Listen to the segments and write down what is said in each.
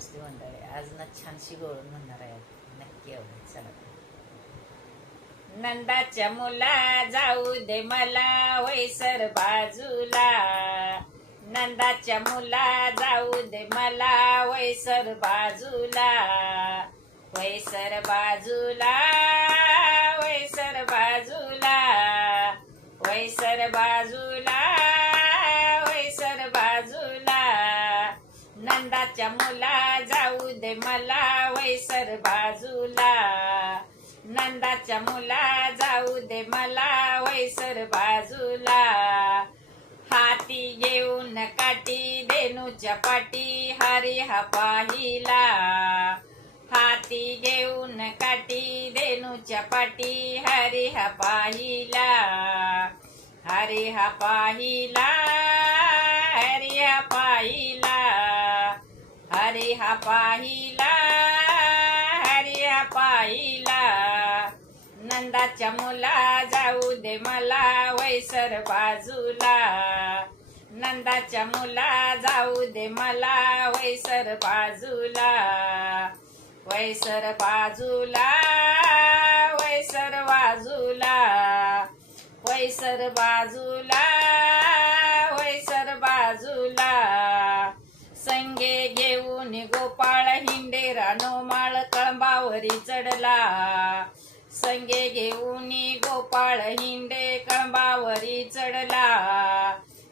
नमस्ते मंडळी. आज ना छानशी गोळून म्हणणार आहे, नक्की आवडेल. चला. नंदाच्या मुला जाऊ दे मला वैसर बाजूला, नंदाच्या मुला जाऊ दे मला वैसर बाजूला, वैसर बाजूला, वैसर बाजूला, वैसर बाजूला, वैसर बाजूला, नंदाच्या मुला जाऊ दे मला वैसर बाजूला, नंदाच्या मुला जाऊ दे मला वैसर बाजूला, हाती घेऊन काठी धेनुच्या पाठी हरी हा पाहिला, हाती घेऊन काठी धेनुच्या पाठी हरी हा पाहिला, हरी हा पाहिला, हरी हा पाहिला, हरी हा पाहिला, हरी हा पाहिला, नंदाच्या मुला जाऊ दे मला वैसर बाजूला, नंदाच्या मुला जाऊ दे मला वैसर बाजूला, वैसर बाजूला, वैसर बाजूला, वैसर बाजूला, वैसर बाजूला, संगे घेऊन गोपाळ हिंडे रानोमाळ कळंबावरी चढला, संगे घेऊन गोपाळ हिंडे कळंबावरी चढला,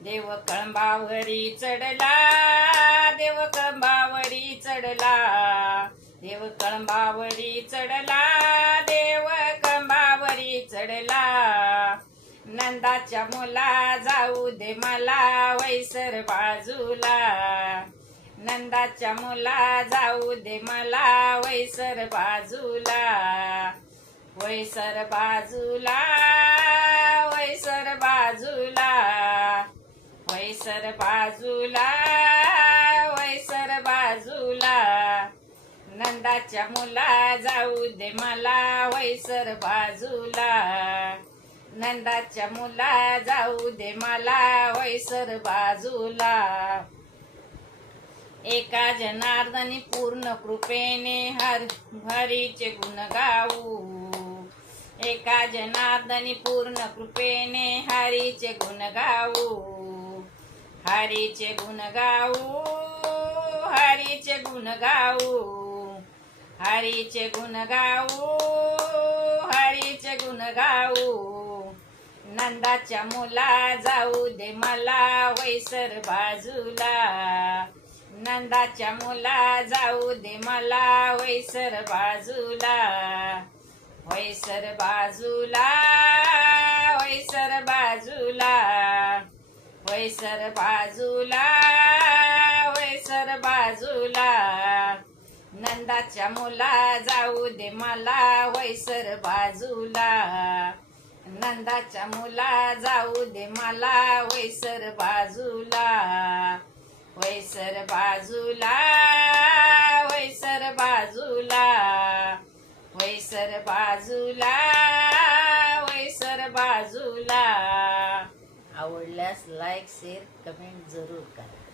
देव कळंबावरी चढला, देव कळंबावरी चढला, देव कळंबावरी चढला, देव कळंबावरी चढला, नंदाच्या मुला जाऊ दे मला वैसर बाजूला, नंदाच्या मुला जाऊ दे मला वैसर बाजूला, वैसर बाजूला, वैसर बाजूला, वैसर बाजूला, वैसर बाजूला, नंदाच्या मुला जाऊ दे मला वैसर बाजूला, नंदाच्या मुला जाऊ दे मला वैसर बाजूला, एका जनार्दनी पूर्ण कृपेने हरीचे गुण गाऊ, एका जनार्दनी पूर्ण कृपेने हरीचे गुण गाऊ, हरीचे गुण गाऊ, हरीचे गुण गाऊ, हरीचे गुण गाऊ, हरीचे गुण गाऊ, नंदाच्या मुला जाऊ दे मला वैसर बाजूला, नंदाच्या मुला जाऊ दे मला वैसर बाजूला, वैसर बाजूला, वैसर बाजूला, वैसर बाजूला, वैसर बाजूला, नंदाच्या मुला जाऊ दे मला वैसर बाजूला, नंदाच्या मुला जाऊ दे मला वैसर बाजूला, वैसर बाजूला, वैसर बाजूला, वैसर बाजूला, वैसर बाजूला. आवडल्यास लाईक शेअर कमेंट जरूर करा.